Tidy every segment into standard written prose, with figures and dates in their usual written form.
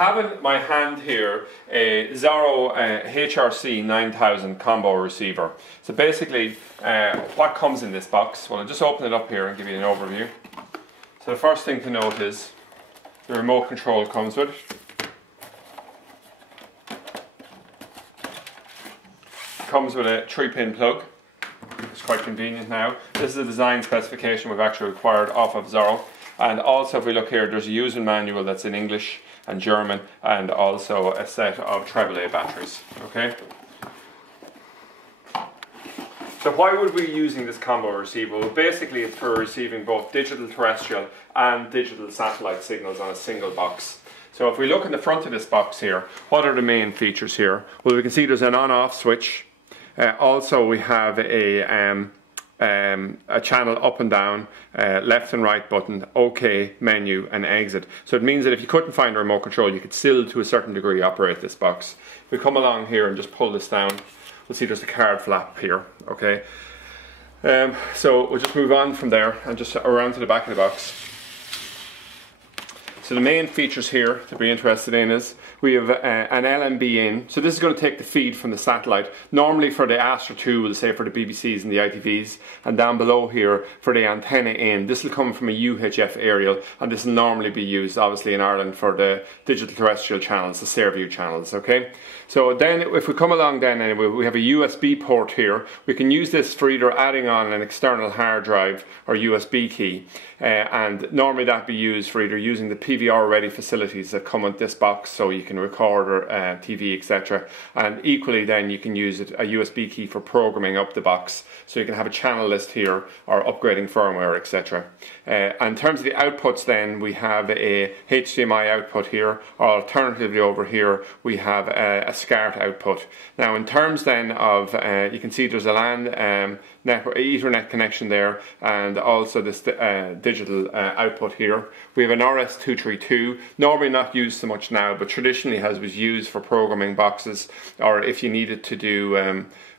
have in my hand here a Xoro HRC 9000 combo receiver. So basically, what comes in this box? Well, I'll just open it up here and give you an overview. So the first thing to note is the remote control comes with it. It comes with a 3-pin plug. It's quite convenient now. This is a design specification we've actually acquired off of Xoro. And also, if we look here, there's a user manual that's in English and German, and also a set of AAA batteries. Okay. So why would we be using this combo receiver? Well, basically it's for receiving both digital terrestrial and digital satellite signals on a single box. So if we look in the front of this box here, what are the main features here? Well, we can see there's an on-off switch. Also, we have a channel up and down, left and right button, OK, menu and exit. So it means that if you couldn't find a remote control, you could still to a certain degree operate this box. If we come along here and just pull this down, we'll see there's a card flap here. Okay, so we'll just move on from there and just around to the back of the box. So the main features here to be interested in is we have an LMB in. So this is going to take the feed from the satellite. Normally for the Astra 2, we'll say for the BBCs and the ITVs, and down below here for the antenna in. This will come from a UHF aerial, and this will normally be used obviously in Ireland for the digital terrestrial channels, the Sairview channels. Okay. So then if we come along then anyway, we have a USB port here. We can use this for either adding on an external hard drive or USB key, and normally that be used for either using the PVR ready facilities that come with this box, so you can record or TV, etc. And equally then you can use a USB key for programming up the box, so you can have a channel list here or upgrading firmware, etc. In terms of the outputs then, we have a HDMI output here, or alternatively over here we have a SCART output. Now in terms then of, you can see there's a LAN network, Ethernet connection there, and also this digital output here. We have an RS-232, normally not used so much now, but traditionally was used for programming boxes, or if you needed to do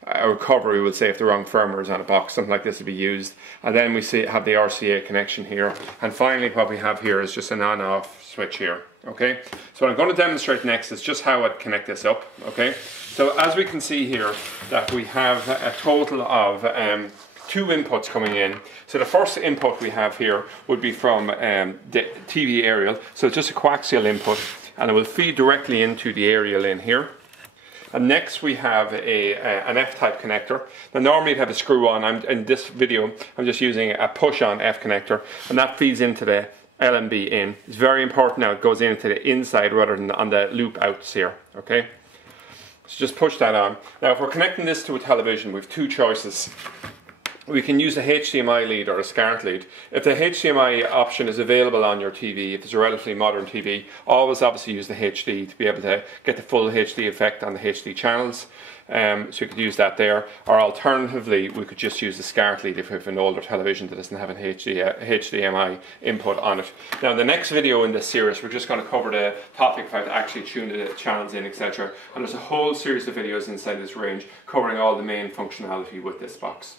a recovery, we'll say if the wrong firmware is on a box, something like this would be used. And then we have the RCA connection here, and finally what we have here is just an on-off switch here. Okay, so what I'm going to demonstrate next is just how I'd connect this up. Okay, so as we can see here that we have a total of 2 inputs coming in. So the first input we have here would be from the TV aerial, so it's just a coaxial input, and it will feed directly into the aerial in here. And next we have an F-type connector. Now normally you'd have a screw on. In this video I'm just using a push-on F connector, and that feeds into the LMB in. It's very important now it goes into the inside rather than on the loop outs here. Okay, so just push that on. Now if we're connecting this to a television, we have 2 choices. We can use a HDMI lead or a SCART lead. If the HDMI option is available on your TV, if it's a relatively modern TV, always obviously use the HD to be able to get the full HD effect on the HD channels. So you could use that there, or alternatively we could just use the SCART lead if we have an older television that doesn't have an HDMI input on it. Now in the next video in this series we're just going to cover the topic of how to actually tune the channels in, etc. And there's a whole series of videos inside this range covering all the main functionality with this box.